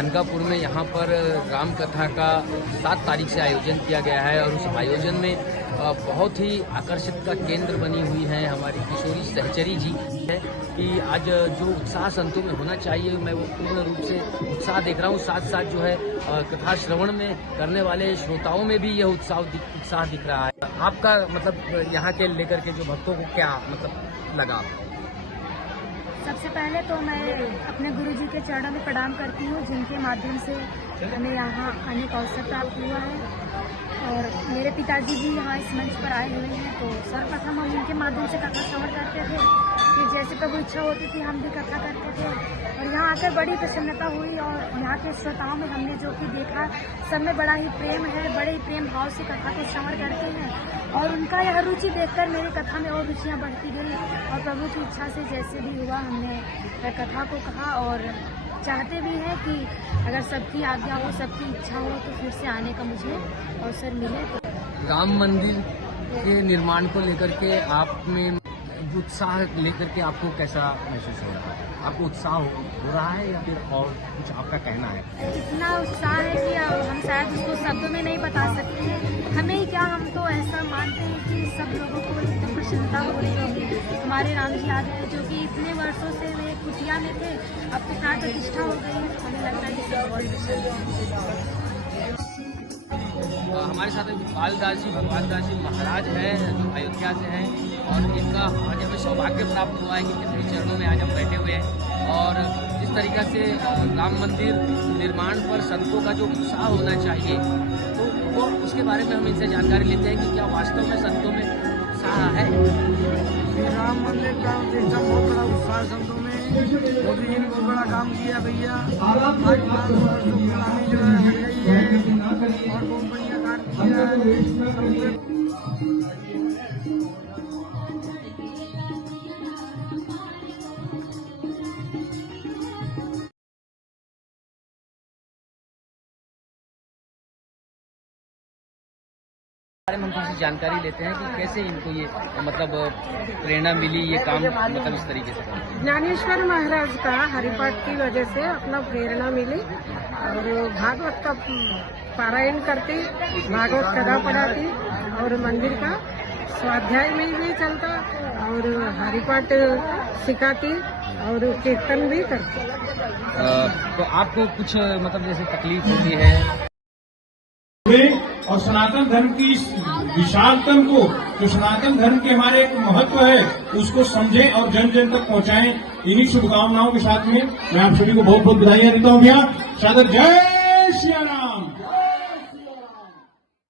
मानकापुर में यहाँ पर राम कथा का 7 तारीख से आयोजन किया गया है और उस आयोजन में बहुत ही आकर्षित का केंद्र बनी हुई है हमारी किशोरी सहचरी जी है कि आज जो उत्साह संतों में होना चाहिए मैं वो पूर्ण रूप से उत्साह देख रहा हूँ। साथ साथ जो है कथा श्रवण में करने वाले श्रोताओं में भी यह उत्साह दिख रहा है। आपका मतलब यहाँ के लेकर के जो भक्तों को क्या मतलब लगा? सबसे पहले तो मैं अपने गुरुजी के चरणों में प्रणाम करती हूँ जिनके माध्यम से हमें यहाँ आने का अवसर प्राप्त हुआ है और मेरे पिताजी भी यहाँ इस मंच पर आए हुए हैं। तो सर्वप्रथम हम उनके माध्यम से कथा श्रवण करते थे कि जैसे प्रभु इच्छा होती थी हम भी कथा करते थे और यहाँ आकर बड़ी प्रसन्नता हुई और यहाँ के श्रोताओं में हमने जो कि देखा सब में बड़ा ही प्रेम है, बड़े ही प्रेम भाव से कथा को श्रवण करते हैं और उनका यह रुचि देखकर मेरी कथा में और रुचियाँ बढ़ती गई और प्रभु की इच्छा से जैसे भी हुआ हमने कथा को कहा और चाहते भी हैं कि अगर सबकी आज्ञा हो, सबकी इच्छा हो तो फिर से आने का मुझे अवसर मिले। राम मंदिर के निर्माण को लेकर के आप में उत्साह लेकर के आपको कैसा महसूस हो रहा है? आपको उत्साह हो रहा है या फिर और कुछ आपका कहना है? इतना उत्साह है कि हम शायद उसको शब्दों में नहीं बता सकते। हमें ही क्या, हम तो ऐसा मानते हैं कि सब लोगों को इतनी प्रसन्नता हो रही होगी। हमारे राम जी आ गए जो कि इतने वर्षों से वे कुटिया में थे, अब तो प्राण प्रतिष्ठा हो गई है। हमें लगता है कि सब बहुत प्रसन्न। हमारे साथ भगवान दास जी महाराज हैं जो अयोध्या से हैं और इनका आज हमें सौभाग्य प्राप्त हुआ है कि इनके चरणों में आज हम बैठे हुए हैं और जिस तरीक़ा से राम मंदिर निर्माण पर संतों का जो उत्साह होना चाहिए तो वो उसके बारे में हम इनसे जानकारी लेते हैं कि क्या वास्तव में संतों में उत्साह है? राम मंदिर का बहुत बड़ा उत्साह संतों में। मोदी जी ने बहुत बड़ा काम किया भैया। आज 5 वर्षों पुरानी जो है हट गई है और बहुत बढ़िया काम किया है। हम थोड़ी जानकारी लेते हैं कि कैसे इनको ये मतलब प्रेरणा मिली ये काम मतलब इस तरीके से करना। ज्ञानेश्वर महाराज का हरिपाठ की वजह से अपना प्रेरणा मिली और भागवत का पारायण करती, भागवत कथा पढ़ाती और मंदिर का स्वाध्याय में भी चलता और हरिपाठ सिखाती और कीर्तन भी करती। तो आपको कुछ मतलब जैसे तकलीफ होती है और सनातन धर्म की विशालतम को जो सनातन धर्म के हमारे एक महत्व है उसको समझें और जन जन तक पहुंचाएं। इन्हीं शुभकामनाओं के साथ में मैं आप सभी को बहुत बहुत बधाइयां देता हूं भैया। सादर जय